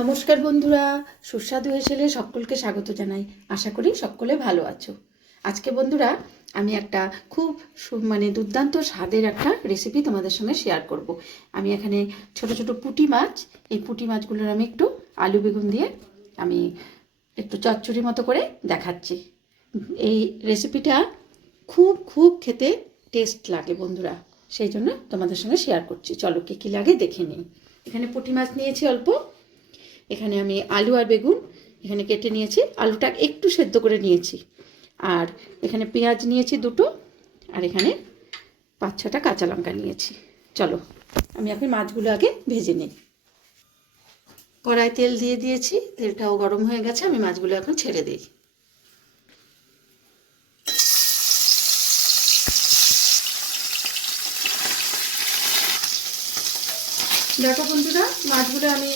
নমস্কার বন্ধুরা, সুস্বাদু হেসেলে সকলকে স্বাগত জানাই। আশা করি সকলে ভালো আছো। আজকে বন্ধুরা আমি একটা খুব দুর্দান্ত স্বাদের একটা রেসিপি তোমাদের সঙ্গে শেয়ার করব। আমি এখানে ছোট ছোট পুঁটি মাছ, এই পুঁটি মাছগুলোর আমি একটু আলু বেগুন দিয়ে আমি একটু চচ্চড়ি মতো করে দেখাচ্ছি। এই রেসিপিটা খুব খুব খেতে টেস্ট লাগে বন্ধুরা, সেই জন্য তোমাদের সঙ্গে শেয়ার করছি। চলো কী কী লাগে দেখে নিই। এখানে পুঁটি মাছ নিয়েছি অল্প, এখানে আমি আলু আর বেগুন এখানে কেটে নিয়েছি, আলুটা একটু সেদ্ধ করে নিয়েছি, আর এখানে পেঁয়াজ নিয়েছি দুটো, আর এখানে 5-6টা কাঁচা লঙ্কা নিয়েছি। চলো আমি এখন মাছগুলো আগে ভেজে নিই। কড়াই তেল দিয়ে দিয়েছি, তেলটাও গরম হয়ে গেছে, আমি মাছগুলো এখন ছেড়ে দিই। দেখো বন্ধুরা, মাছগুলো আমি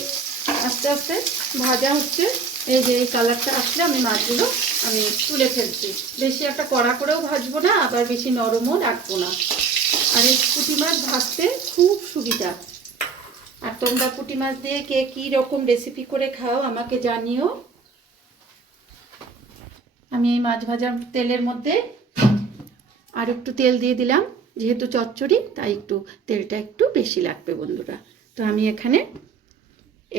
আস্তে আস্তে ভাজা হচ্ছে। এই যে এই কালারটা আসলে আমি মাছগুলো আমি তুলে ফেলছি। বেশি একটা কড়া করেও ভাজবো না, আবার বেশি নরমও রাখবো না। আর এই পুঁটি মাছ ভাজতে খুব সুবিধা। আর তোমরা পুঁটি মাছ দিয়ে কে কী রকম রেসিপি করে খাও আমাকে জানিও। আমি এই মাছ ভাজার তেলের মধ্যে আর একটু তেল দিয়ে দিলাম, যেহেতু চচ্চড়ি তাই একটু তেলটা একটু বেশি লাগবে বন্ধুরা। তো আমি এখানে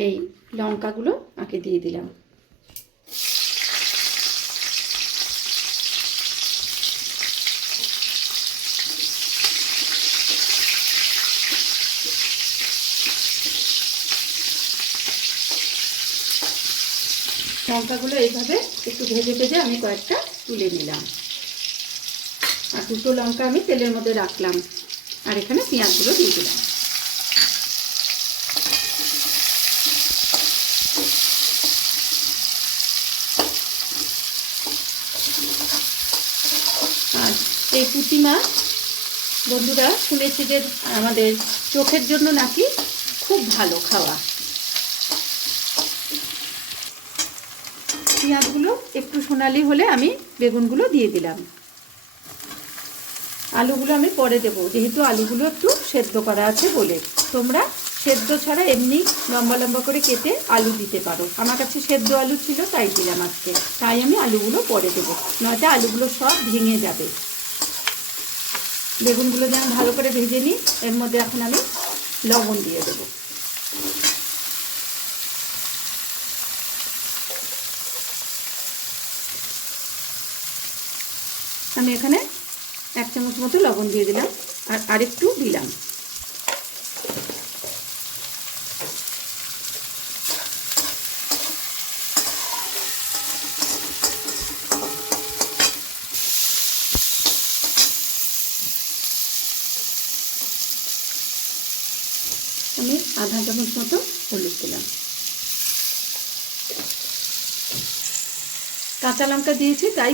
এই লঙ্কাগুলো আগে দিয়ে দিলাম। লঙ্কাগুলো এইভাবে একটু ভেজে ভেজে আমি কয়েকটা তুলে নিলাম, আর দুটো লঙ্কা আমি তেলের মধ্যে রাখলাম, আর এখানে পেঁয়াজগুলো দিয়ে দিলাম। আর এই পুঁটি মাছ বন্ধুরা শুনেছি যে আমাদের চোখের জন্য নাকি খুব ভালো খাওয়া। পেঁয়াজগুলো একটু সোনালি হলে আমি বেগুনগুলো দিয়ে দিলাম। আলুগুলো আমি পরে দেবো, যেহেতু আলুগুলো একটু সেদ্ধ করা আছে বলে। তোমরা সেদ্ধ ছাড়া এমনি লম্বা লম্বা করে কেটে আলু দিতে পারো। আমার কাছে সেদ্ধ আলু ছিল তাই দিলাম আজকে, তাই আমি আলুগুলো পরে দেবো, নয়তো আলুগুলো সব ভেঙে যাবে। বেগুনগুলো যেন ভালো করে ভেজে নিই, এর মধ্যে এখন আমি লবণ দিয়ে দেবো। আমি এখানে 1 চামচ মতো লবণ দিয়ে দিলাম, আর আরেকটু দিলাম। আমি আধা চামচ মতো হলুদ দিলাম। কাঁচা লঙ্কা দিয়েছি তাই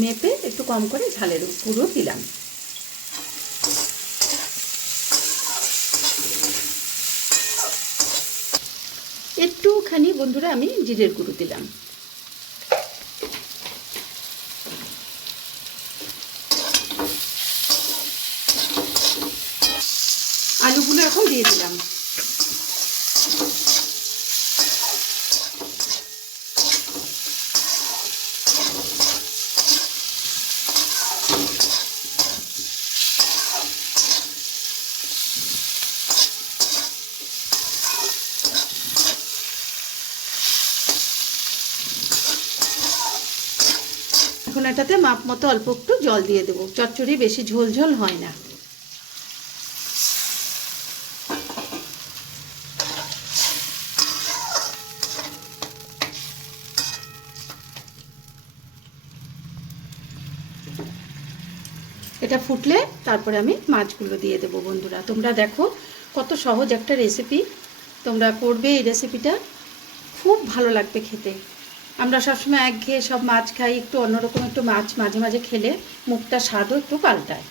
মেপে একটু কম করে ঝালের গুঁড়ো দিলাম। একটুখানি বন্ধুরা আমি জিরের গুঁড়ো দিলাম। আলুগুলো এখন দিয়ে দিলাম। এখন এটাতে মাপ মতো অল্প একটু জল দিয়ে দেবো, চচ্চড়ি বেশি ঝোল ঝোল হয় না। এটা ফুটলে তারপরে আমি মাছগুলো দিয়ে দেবো বন্ধুরা। তোমরা দেখো কত সহজ একটা রেসিপি, তোমরা করবে এই রেসিপিটা, খুব ভালো লাগবে খেতে। আমরা সবসময় একঘেয়ে সব মাছ খাই, একটু অন্যরকম একটু মাছ মাঝে মাঝে খেলে মুখটা স্বাদও একটু পাল্টায়।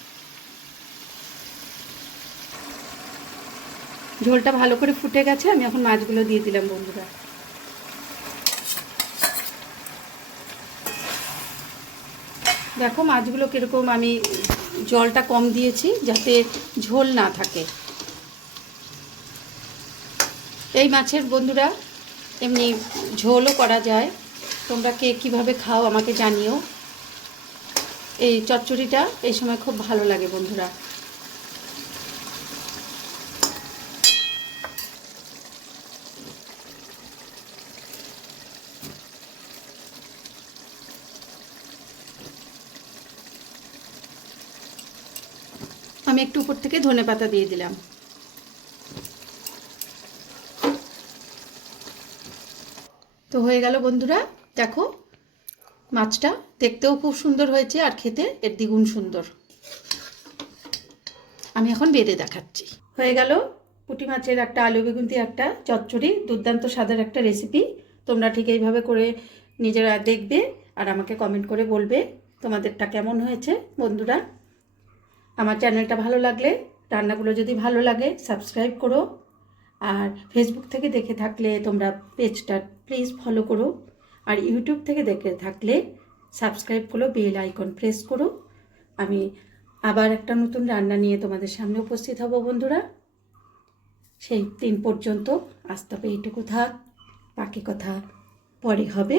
ঝোলটা ভালো করে ফুটে গেছে, আমি এখন মাছগুলো দিয়ে দিলাম বন্ধুরা। দেখো মাছগুলো কীরকম আমি জলটা কম দিয়েছি যাতে ঝোল না থাকে। এই মাছের বন্ধুরা এমনি ঝোলও করা যায়। তোমরা কে কীভাবে খাও আমাকে জানিও। এই চচ্চড়িটা এই সময় খুব ভালো লাগে বন্ধুরা। আমি একটু উপর থেকে ধনেপাতা দিয়ে দিলাম। তো হয়ে গেল বন্ধুরা, দেখো মাছটা দেখতেও খুব সুন্দর হয়েছে আর খেতে এর দ্বিগুণ সুন্দর। আমি এখন বেড়ে দেখাচ্ছি। হয়ে গেল পুঁটি মাছের একটা আলু বেগুন দিয়ে একটা চচ্চড়ি, দুর্দান্ত স্বাদের একটা রেসিপি। তোমরা ঠিক এইভাবে করে নিজেরা দেখবে আর আমাকে কমেন্ট করে বলবে তোমাদেরটা কেমন হয়েছে। বন্ধুরা, আমার চ্যানেলটা ভালো লাগলে, রান্নাগুলো যদি ভালো লাগে, সাবস্ক্রাইব করো। আর ফেসবুক থেকে দেখে থাকলে তোমরা পেজটা প্লিজ ফলো করো। আর ইউটিউব থেকে দেখে থাকলে সাবস্ক্রাইব করো, বেল আইকন প্রেস করো। আমি আবার একটা নতুন রান্না নিয়ে তোমাদের সামনে উপস্থিত হব বন্ধুরা। সেই দিন পর্যন্ত আজ তবে এইটুকু থাক, বাকি কথা পরে হবে।